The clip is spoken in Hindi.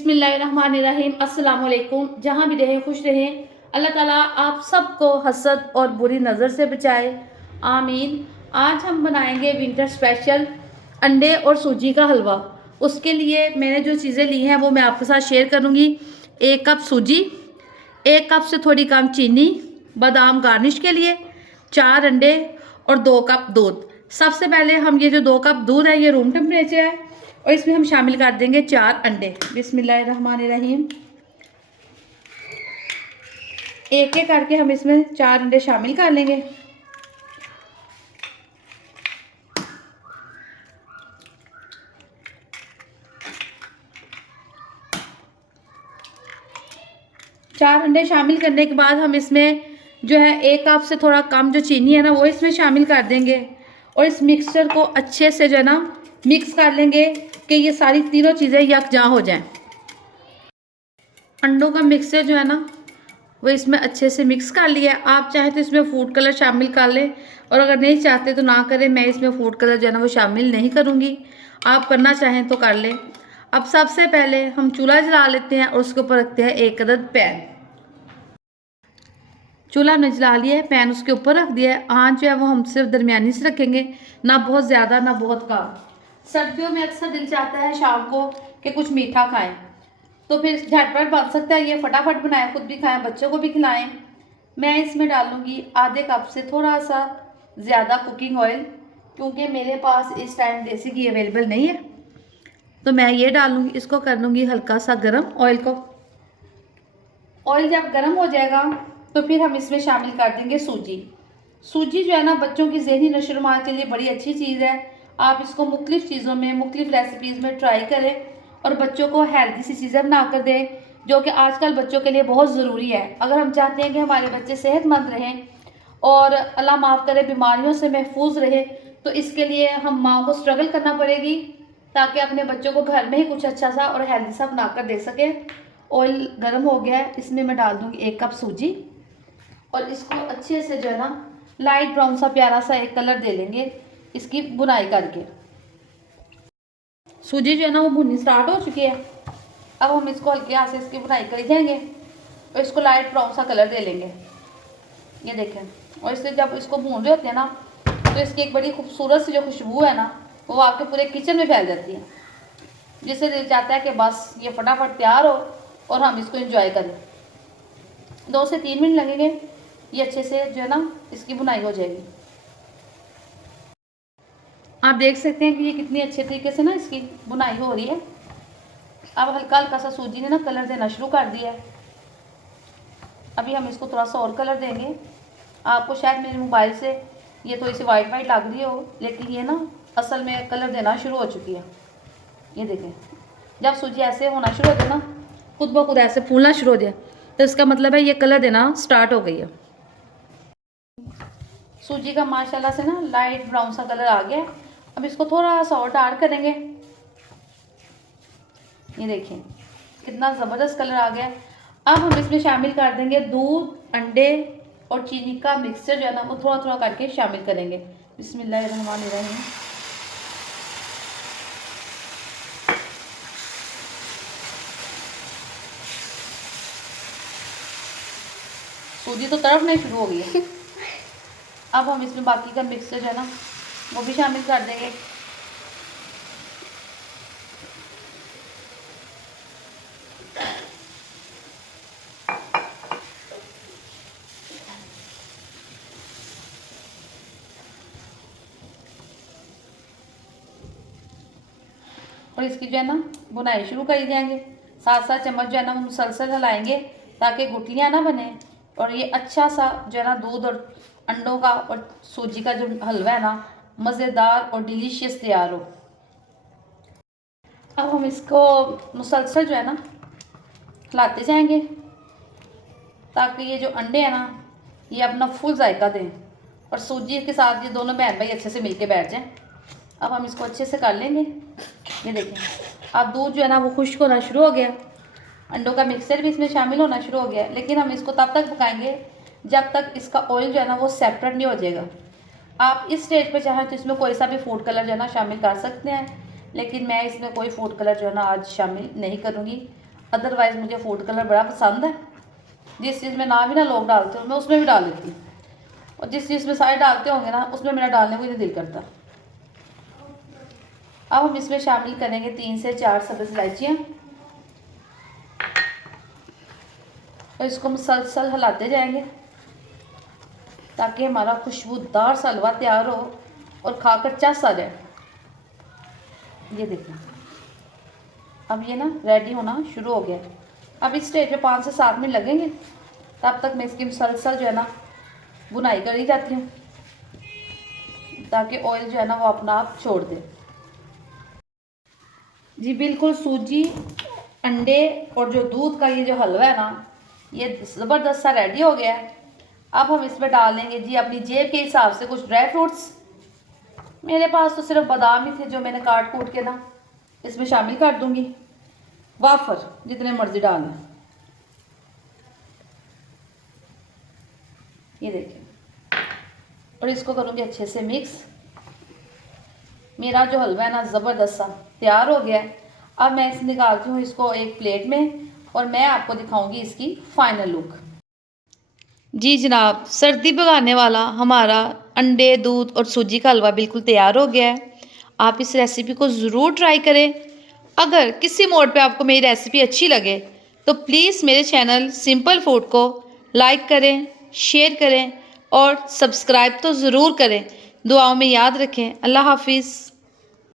बिस्मिल्लाहिर्रहमानिर्रहीम। अस्सलाम वालेकुम। जहाँ भी रहें खुश रहें। अल्लाह ताला आप सबको हसद और बुरी नज़र से बचाए, आमीन। आज हम बनाएंगे विंटर स्पेशल अंडे और सूजी का हलवा। उसके लिए मैंने जो चीज़ें ली हैं वो मैं आपके साथ शेयर करूँगी। 1 कप सूजी, 1 कप से थोड़ी कम चीनी, बादाम गार्निश के लिए, 4 अंडे और 2 कप दूध। सबसे पहले हम ये जो 2 कप दूध है ये रूम टेम्परेचर है और इसमें हम शामिल कर देंगे 4 अंडे। बिस्मिल्लाहिर्रहमानिर्रहीम। एक एक करके हम इसमें 4 अंडे शामिल कर लेंगे। चार अंडे शामिल करने के बाद हम इसमें जो है 1 कप से थोड़ा कम जो चीनी है ना वो इसमें शामिल कर देंगे और इस मिक्सचर को अच्छे से जो है ना मिक्स कर लेंगे कि ये सारी तीनों चीज़ें यकजा हो जाएं। अंडों का मिक्सचर जो है ना वो इसमें अच्छे से मिक्स कर लिया। आप चाहे तो इसमें फूड कलर शामिल कर लें और अगर नहीं चाहते तो ना करें। मैं इसमें फूड कलर जो है ना वो शामिल नहीं करूँगी, आप करना चाहें तो कर लें। अब सबसे पहले हम चूल्हा जला लेते हैं और उसके ऊपर रखते हैं 1 अदद पैन। चूल्हा हमने जला लिया है, पैन उसके ऊपर रख दिया है। आँच जो है वो हम सिर्फ दरमियानी से रखेंगे, ना बहुत ज़्यादा ना बहुत कम। सर्दियों में अक्सर दिल चाहता है शाम को कि कुछ मीठा खाएं, तो फिर झटपट बन सकता है। ये फटाफट बनाएं, खुद भी खाएं, बच्चों को भी खिलाएं। मैं इसमें डालूंगी आधे कप से थोड़ा सा ज़्यादा कुकिंग ऑयल, क्योंकि मेरे पास इस टाइम देसी घी अवेलेबल नहीं है, तो मैं ये डालूंगी। इसको कर लूँगी हल्का सा गर्म ऑयल को। ऑयल जब गर्म हो जाएगा तो फिर हम इसमें शामिल कर देंगे सूजी। सूजी जो है ना बच्चों की ज़हनी नशोनुमा के लिए बड़ी अच्छी चीज़ है। आप इसको मुख्तलिफ़ चीज़ों में, मुख्तलिफ़ रेसिपीज़ में ट्राई करें और बच्चों को हेल्दी सी चीज़ें बना कर दें, जो कि आजकल बच्चों के लिए बहुत ज़रूरी है। अगर हम चाहते हैं कि हमारे बच्चे सेहतमंद रहें और अल्लाह माफ़ करे बीमारियों से महफूज रहे, तो इसके लिए हम माँ को स्ट्रगल करना पड़ेगी ताकि अपने बच्चों को घर में ही कुछ अच्छा सा और हेल्दी सा बना कर दे सके। ऑयल गर्म हो गया है, इसमें मैं डाल दूँगी 1 कप सूजी और इसको अच्छे से जो है ना लाइट ब्राउन सा प्यारा सा एक कलर दे लेंगे इसकी बुनाई करके। सूजी जो है ना वो भुननी स्टार्ट हो चुकी है। अब हम इसको हल्के हाथ से इसकी बुनाई करी जाएंगे और इसको लाइट ब्राउन सा कलर दे लेंगे, ये देखें। और इससे जब इसको भून रहे होते हैं ना तो इसकी एक बड़ी खूबसूरत सी जो खुशबू है ना वो आपके पूरे किचन में फैल जाती है, जिससे दिल चाहता है कि बस ये फटाफट तैयार हो और हम इसको एंजॉय करें। 2 से 3 मिनट लगेंगे, ये अच्छे से जो है ना इसकी बुनाई हो जाएगी। आप देख सकते हैं कि ये कितनी अच्छे तरीके से ना इसकी बुनाई हो रही है। अब हल्का हल्का सा सूजी ने ना कलर देना शुरू कर दिया है। अभी हम इसको थोड़ा सा और कलर देंगे। आपको शायद मेरे मोबाइल से ये थोड़ी सी वाइट वाइट लग रही हो, लेकिन ये ना असल में कलर देना शुरू हो चुकी है। ये देखें, जब सूजी ऐसे होना शुरू हो जाए ना, खुद ब खुद ऐसे फूलना शुरू हो जाए, तो इसका मतलब है ये कलर देना स्टार्ट हो गई है। सूजी का माशाल्लाह से ना लाइट ब्राउन सा कलर आ गया। अब इसको थोड़ा सा और डार्क करेंगे। ये देखिए कितना ज़बरदस्त कलर आ गया। अब हम इसमें शामिल कर देंगे दूध, अंडे और चीनी का मिक्सचर जो है ना वो थोड़ा थोड़ा करके शामिल करेंगे। बिस्मिल्लाहिर्रहमानिर्रहीम। सूजी तो तड़पने शुरू हो गई है। अब हम इसमें बाकी का मिक्सचर जो है ना वो भी शामिल कर देंगे। और इसकी जो है ना बुनाई शुरू करी जाएंगे। साथ साथ चम्मच जो है ना वो मुसलसल हिलाएंगे ताकि गुठलियाँ ना बने और ये अच्छा सा जो है ना दूध और अंडों का और सूजी का जो हलवा है ना मज़ेदार और डिलीशियस तैयार हो। अब हम इसको मुसलसल जो है ना हिलाते जाएंगे ताकि ये जो अंडे हैं ना ये अपना फुल जायका दें और सूजी के साथ ये दोनों बहन भाई अच्छे से मिलके बैठ जाएं। अब हम इसको अच्छे से कर लेंगे। ये देखें अब दूध जो है ना वो खुश्क होना शुरू हो गया, अंडों का मिक्सचर भी इसमें शामिल होना शुरू हो गया। लेकिन हम इसको तब तक पकाएंगे जब तक इसका ऑयल जो है ना वो सेपरेट नहीं हो जाएगा। आप इस स्टेज पे चाहें तो इसमें कोई सा भी फूड कलर जो है ना शामिल कर सकते हैं, लेकिन मैं इसमें कोई फूड कलर जो है ना आज शामिल नहीं करूँगी। अदरवाइज़ मुझे फूड कलर बड़ा पसंद है। जिस चीज़ में ना भी ना लोग डालते हो मैं उसमें भी डाल देती हूँ, और जिस चीज़ में सारे डालते होंगे ना उसमें मेरा डालने को ही नहीं दिल करता। अब हम इसमें शामिल करेंगे 3 से 4 सब्ज़ इलायचियाँ, और इसको मुसलसल हिलाते जाएंगे ताकि हमारा खुशबूदार सा हलवा तैयार हो और खाकर चस आ जाए। ये देखें, अब ये ना रेडी होना शुरू हो गया। अब इस स्टेज पे 5 से 7 मिनट लगेंगे, तब तक मैं इसकी मुसलसल जो है ना बुनाई करी जाती हूँ ताकि ऑयल जो है ना वो अपना आप छोड़ दे। जी बिल्कुल, सूजी, अंडे और जो दूध का ये जो हलवा है ना ये ज़बरदस्त सा रेडी हो गया है। अब हम इसमें डाल देंगे जी अपनी जेब के हिसाब से कुछ ड्राई फ्रूट्स। मेरे पास तो सिर्फ बादाम ही थे जो मैंने काट कूट के ना इसमें शामिल कर दूंगी। वाफर जितने मर्जी डालें। ये देखिए, और इसको करूँगी अच्छे से मिक्स। मेरा जो हलवा है ना ज़बरदस्त सा तैयार हो गया है। अब मैं इसे निकालती हूँ इसको एक प्लेट में, और मैं आपको दिखाऊंगी इसकी फाइनल लुक। जी जनाब, सर्दी भगाने वाला हमारा अंडे, दूध और सूजी का हलवा बिल्कुल तैयार हो गया है। आप इस रेसिपी को ज़रूर ट्राई करें। अगर किसी मोड पे आपको मेरी रेसिपी अच्छी लगे तो प्लीज़ मेरे चैनल सिंपल फूड को लाइक करें, शेयर करें और सब्सक्राइब तो ज़रूर करें। दुआओं में याद रखें। अल्लाह हाफिज़।